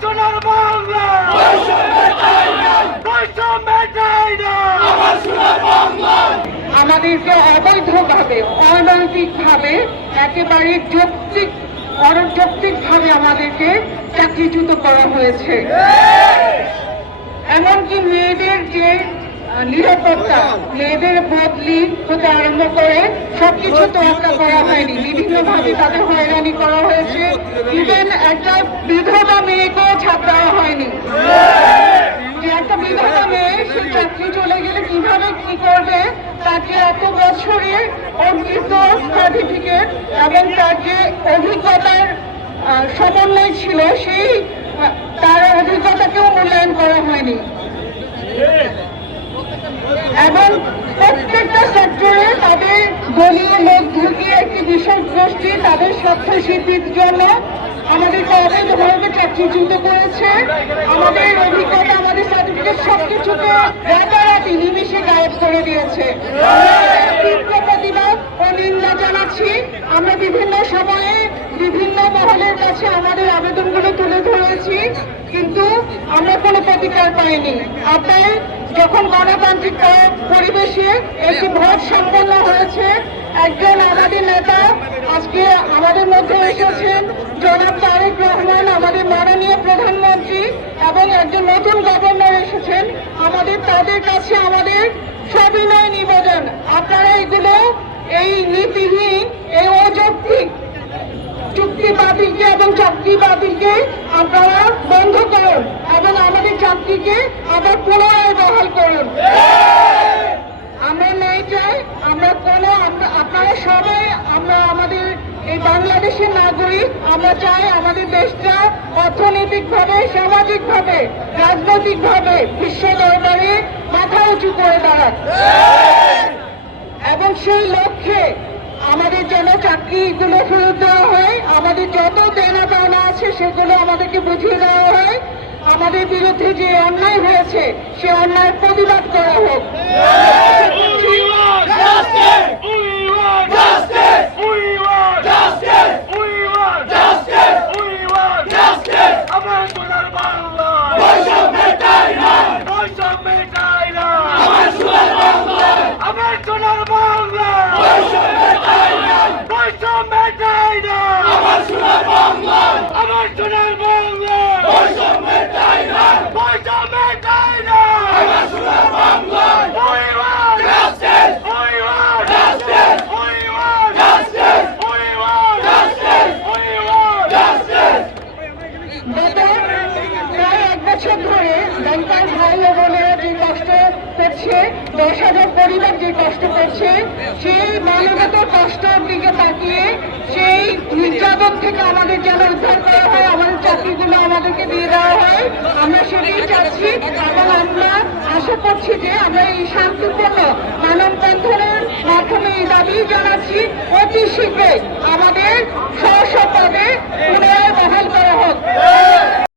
সোনার বাংলা আমাদেরকে অবৈধভাবে অনৈতিকভাবে একেবারে অযৌক্তিকভাবে আমাদেরকে চাকরিচ্যুত করা হয়েছে। এমনকি মেয়েদের যে নিরাপত্তা, মেয়েদের বদলি হতে আরম্ভ করে সবকিছু তোয়াক্কা করা হয়নি, বিভিন্নভাবে তাদের হয়রানি করা হয়েছে। ইভেন একটা বিধবা মেয়েকেও ছাড় দেওয়া হয়নি। যে একটা বিধবা মেয়ে সে চাকরি চলে গেলে কিভাবে কি করবে, তাকে এত বছরের অর্জিত সার্টিফিকেট এবং তার যে অভিজ্ঞতার সমন্বয় ছিল সেই তার অভিজ্ঞতাকেও মূল্যায়ন করা হয়নি। এবং প্রত্যেকটা সেক্টরে তাদের দলীয় লোক ঢুকিয়ে একটি বিশেষ গোষ্ঠী তাদের স্বার্থ সিদ্ধির জন্য আমাদেরকে অবৈধভাবে চাকরিচ্যুত করেছে। আমাদের অভিজ্ঞতা, আমাদের সার্টিফিকেট সবকিছুকে রাতারাতি নিমিশে গায়েব করে দিয়েছে। তীব্র প্রতিবাদ ও নিন্দা জানাচ্ছি। আমরা বিভিন্ন সময়ে বিভিন্ন মহলের কাছে আমাদের আবেদনগুলো তুলে ধরেছি, কিন্তু আমরা কোনো প্রতিকার পাইনি। আপনার যখন গণতান্ত্রিক পরিবেশে একটি ভোট সম্পন্ন হয়েছে, একজন আমাদের নেতা আজকে আমাদের মধ্যে এসেছেন, জনাব তারেক রহমান, আমাদের মাননীয় প্রধানমন্ত্রী, এবং একজন নতুন গভর্নর এসেছেন। তাদের কাছে আমাদের সবিনয় নিবেদন, আপনারা এগুলো এই নীতিহীন, এই অযৌক্তিক চুক্তি বাতিলকে এবং চাকরি বাতিলকে আপনারা বন্ধ করুন এবং আমাদের চাকরিকে আবার পুনরায় বহাল করুন। আমরা নেই চাই, আপনারা সবাই, আমরা আমাদের এই বাংলাদেশের নাগরিক, আমরা চাই আমাদের দেশটা অর্থনৈতিকভাবে, সামাজিকভাবে, রাজনৈতিকভাবে বিশ্ব দরবারে মাথা উঁচু করে দাঁড়াক এবং সেই লক্ষ্যে আমাদের যেন চাকরিগুলো ফেরত দেওয়া হয়, আমাদের যত দেনা পাওনা আছে সেগুলো আমাদেরকে বুঝিয়ে দেওয়া হয়, আমাদের বিরুদ্ধে যে অন্যায় হয়েছে সে অন্যায় প্রতিবাদ করা হোক। করছে, 10,000 পরিবার যে কষ্ট করছে, সেই মানবত কষ্টের দিকে তাকিয়ে সেই নির্যাতন থেকে আমাদের যেন উদ্ধার করা হয়, আমাদের চাকরিগুলো আমাদেরকে দিয়ে দেওয়া হয়, আমরা সেটাই চাচ্ছি। এবং আমরা আশা করছি যে আমরা এই শান্তিপূর্ণ মানববন্ধনের